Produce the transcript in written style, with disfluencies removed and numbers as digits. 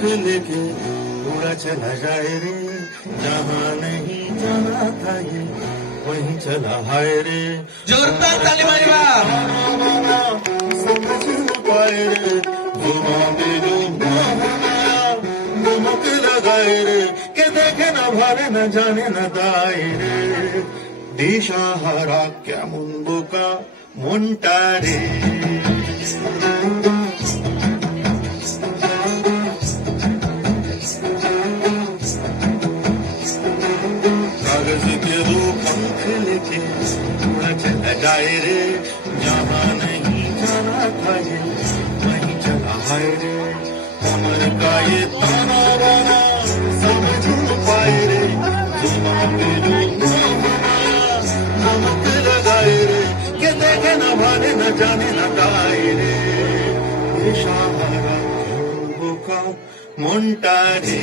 पंख लेके उड़ा चला जाए रे, जहाँ नहीं जाना था ये वहीं चला हाय रे। जोरदार ताली मारिबा। समझ न पाए रे, जुबां पे जो नमक लगाए रे, के देखे न भारे न जाने न दाए रे। दिशाहारा क्या मुंबुका मुंटारे। कागज के दो पंख लेके उड़ा चला जाए रे, जहाँ नहीं जाना था ये वहीं चला हाय रे। उम्र का ये ताना बाना समझ न पाए रे, जुबां पे जो नमक लगाए रे, के देखे न भाने न जाने न गाए रे। दिशाहारा मुंबुका मुंटारे।